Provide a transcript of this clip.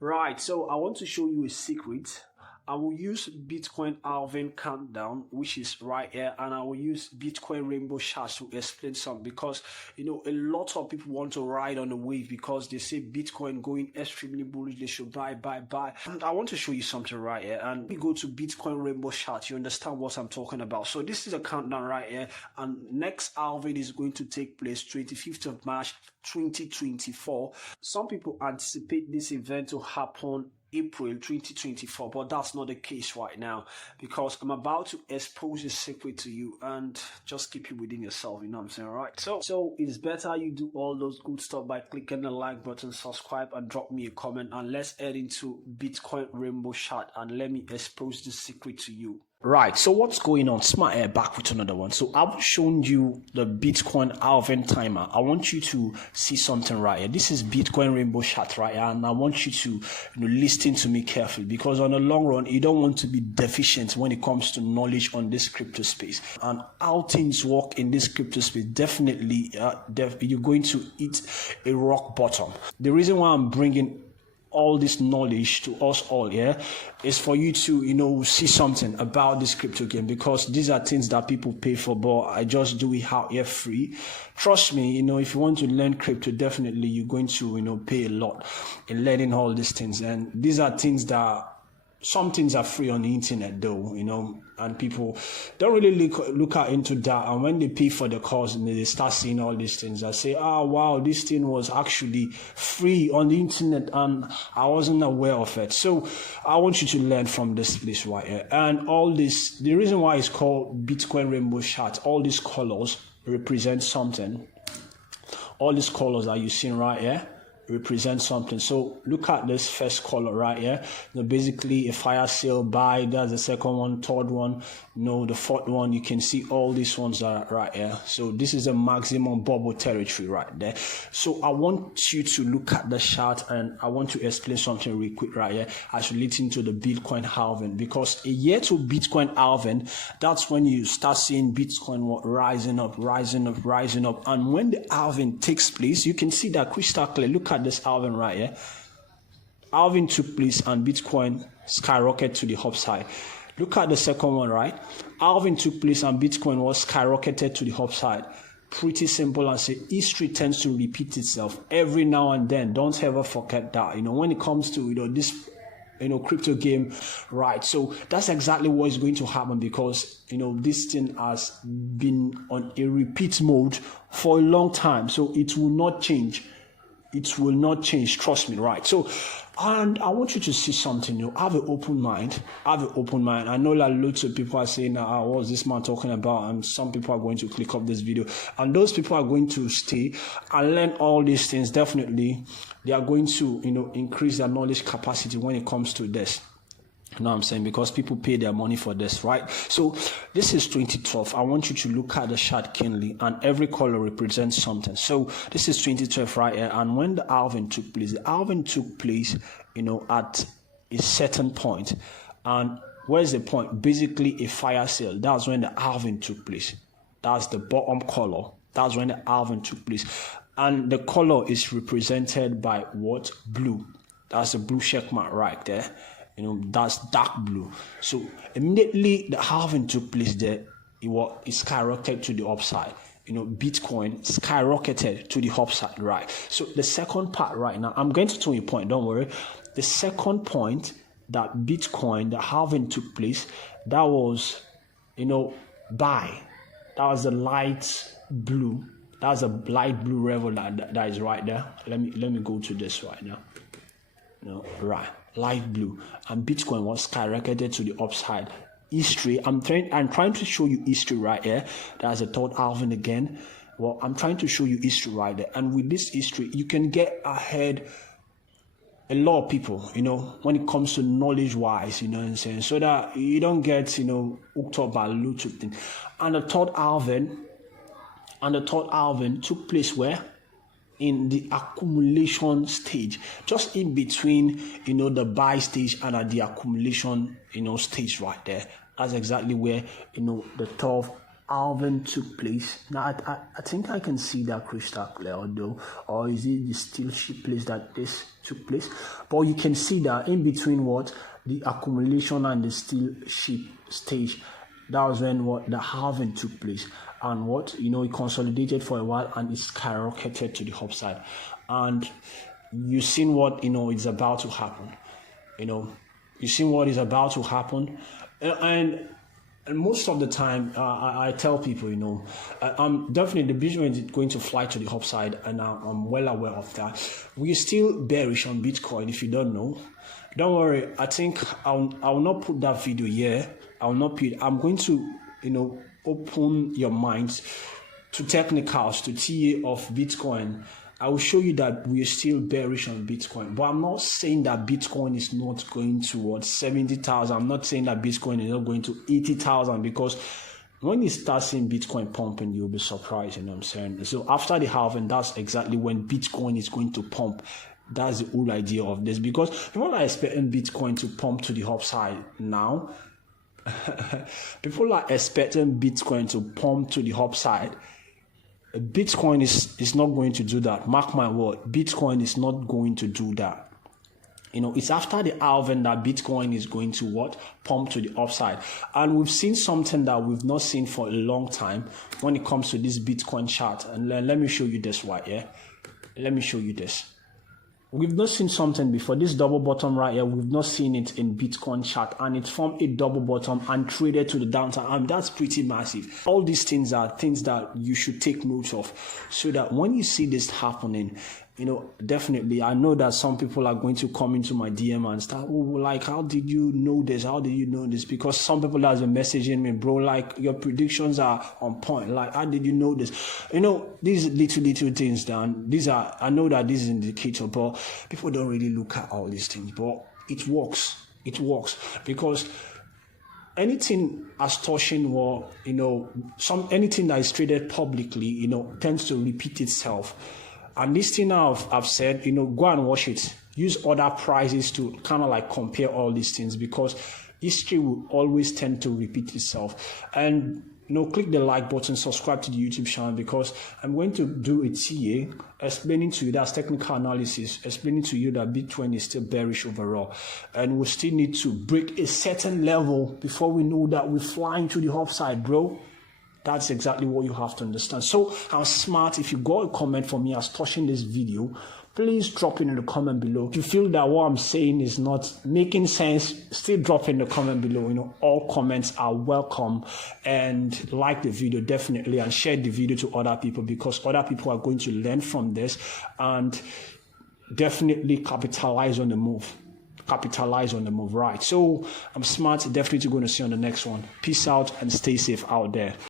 Right, so I want to show you a secret. I will use Bitcoin halving countdown, which is right here, and I will use Bitcoin rainbow charts to explain some because a lot of people want to ride on the wave because they say Bitcoin going extremely bullish, they should buy. And I want to show you something right here. And we go to Bitcoin rainbow chart, you understand what I'm talking about. So this is a countdown right here, and next halving is going to take place 25th of March 2024. Some people anticipate this event to happen April 2024, but that's not the case right now because I'm about to expose a secret to you and just keep it within yourself, you know what I'm saying, right? So it's better you do all those good stuff by clicking the like button, subscribe, and drop me a comment, and let's head into Bitcoin rainbow chart and let me expose the secret to you. Right, so what's going on? Smart Air back with another one. So I've shown you the Bitcoin halving timer. I want you to see something right here. This is Bitcoin rainbow chart right here, and I want you to listen to me carefully because on the long run, you don't want to be deficient when it comes to knowledge on this crypto space and how things work in this crypto space. Definitely, you're going to hit a rock bottom. The reason why I'm bringing all this knowledge to us all is for you to see something about this crypto game, because these are things that people pay for, but I just do it out here free. Trust me, if you want to learn crypto, definitely you're going to pay a lot in learning all these things, and these are things that some things are free on the internet though, and people don't really look out into that. And when they pay for the course and they start seeing all these things, I say, oh wow, this thing was actually free on the internet and I wasn't aware of it. So I want you to learn from this place right here. And all this, the reason why it's called Bitcoin rainbow chart, all these colors represent something. All these colors that you're seeing right here represent something. So look at this first color right here. Basically a fire sale buy. That's the second one, third one, the fourth one. You can see all these ones are right here. So this is a maximum bubble territory right there. So I want you to look at the chart and I want to explain something real quick right here as relating to the Bitcoin halving, because a year to Bitcoin halving, that's when you start seeing Bitcoin rising up. And when the halving takes place, you can see that crystal clear. Look at this halving right here. Halving took place and Bitcoin skyrocketed to the upside. Look at the second one, right? Halving took place and Bitcoin was skyrocketed to the upside. Pretty simple, and say history tends to repeat itself every now and then. Don't ever forget that. When it comes to this crypto game, right? So that's exactly what is going to happen, because this thing has been on a repeat mode for a long time, so it will not change. It will not change, trust me, right? So, and I want you to see something, have an open mind. I know that loads of people are saying, what's this man talking about? And some people are going to click up this video. And those people are going to stay and learn all these things. Definitely, they are going to, increase their knowledge capacity when it comes to this. You know what I'm saying? Because people pay their money for this, right? So this is 2012. I want you to look at the chart keenly, and every color represents something. So this is 2012 right here. And when the halving took place, at a certain point. And where's the point? Basically a fire sale. That's when the halving took place. That's the bottom color. That's when the halving took place. And the color is represented by what? Blue. That's the blue check mark right there. That's dark blue. So immediately the halving took place there, it skyrocketed to the upside. Bitcoin skyrocketed to the upside, right? So the second part right now, I'm going to tell you a point, don't worry. The second point that Bitcoin, the halving took place, that was, buy. That was the light blue. That's a light blue level that is right there. Let me go to this right now. Right, light blue, and Bitcoin was skyrocketed to the upside. History, I'm trying to show you history right here. That's a third halving again. Well, I'm trying to show you history right there, and with this history, you can get ahead a lot of people, when it comes to knowledge wise, what I'm saying, so that you don't get, hooked up by loot of things. And the third halving took place where? In the accumulation stage, just in between, the buy stage and at the accumulation, stage right there. That's exactly where, the 12 halving took place. Now I think I can see that crystal clear, although, or is it the still sheep place that this took place? But you can see that in between what the accumulation and the still sheep stage, that was when what the halving took place, and what it consolidated for a while and it skyrocketed to the upside, and you've seen what it's about to happen. You've seen what is about to happen, and most of the time, I tell people, I'm definitely the Bitcoin is going to fly to the upside, and I'm well aware of that. We're still bearish on Bitcoin. If you don't know, don't worry. I think I will not put that video here. I will not put. I'm going to, open your minds to technicals, to TA of Bitcoin. I will show you that we are still bearish on Bitcoin, but I'm not saying that Bitcoin is not going towards 70,000. I'm not saying that Bitcoin is not going to 80,000, because when you start seeing Bitcoin pumping, you'll be surprised. You know what I'm saying? So after the halving, that's exactly when Bitcoin is going to pump. That's the whole idea of this, because people are expecting Bitcoin to pump to the upside now. People are expecting Bitcoin to pump to the upside. Bitcoin is not going to do that. Mark my word, Bitcoin is not going to do that. It's after the halving that Bitcoin is going to what? Pump to the upside. And we've seen something that we've not seen for a long time when it comes to this Bitcoin chart. And let me show you this right here. Let me show you this. We've not seen something before. This double bottom right here, we've not seen it in Bitcoin chart, and it formed a double bottom and traded to the downside, and that's pretty massive. All these things are things that you should take note of, so that when you see this happening, definitely, I know that some people are going to come into my DM and start, like, how did you know this? How did you know this? Because some people have been messaging me, bro, like, your predictions are on point. Like, how did you know this? These little things, Dan, I know that this is an indicator, but people don't really look at all these things. But it works. It works, because anything as touching or, anything that is traded publicly, tends to repeat itself. And this thing I've said, go and watch it. Use other prices to kind of like compare all these things, because history will always tend to repeat itself. And, click the like button, subscribe to the YouTube channel, because I'm going to do a TA explaining to you, that's technical analysis, explaining to you that Bitcoin is still bearish overall. And we still need to break a certain level before we know that we're flying to the upside, bro. That's exactly what you have to understand. So I'm smart. If you got a comment for me as touching this video, please drop it in the comment below. If you feel that what I'm saying is not making sense, still drop in the comment below. All comments are welcome. And like the video definitely, and share the video to other people, because other people are going to learn from this and definitely capitalize on the move. Right? So I'm smart. Definitely going to see you on the next one. Peace out and stay safe out there.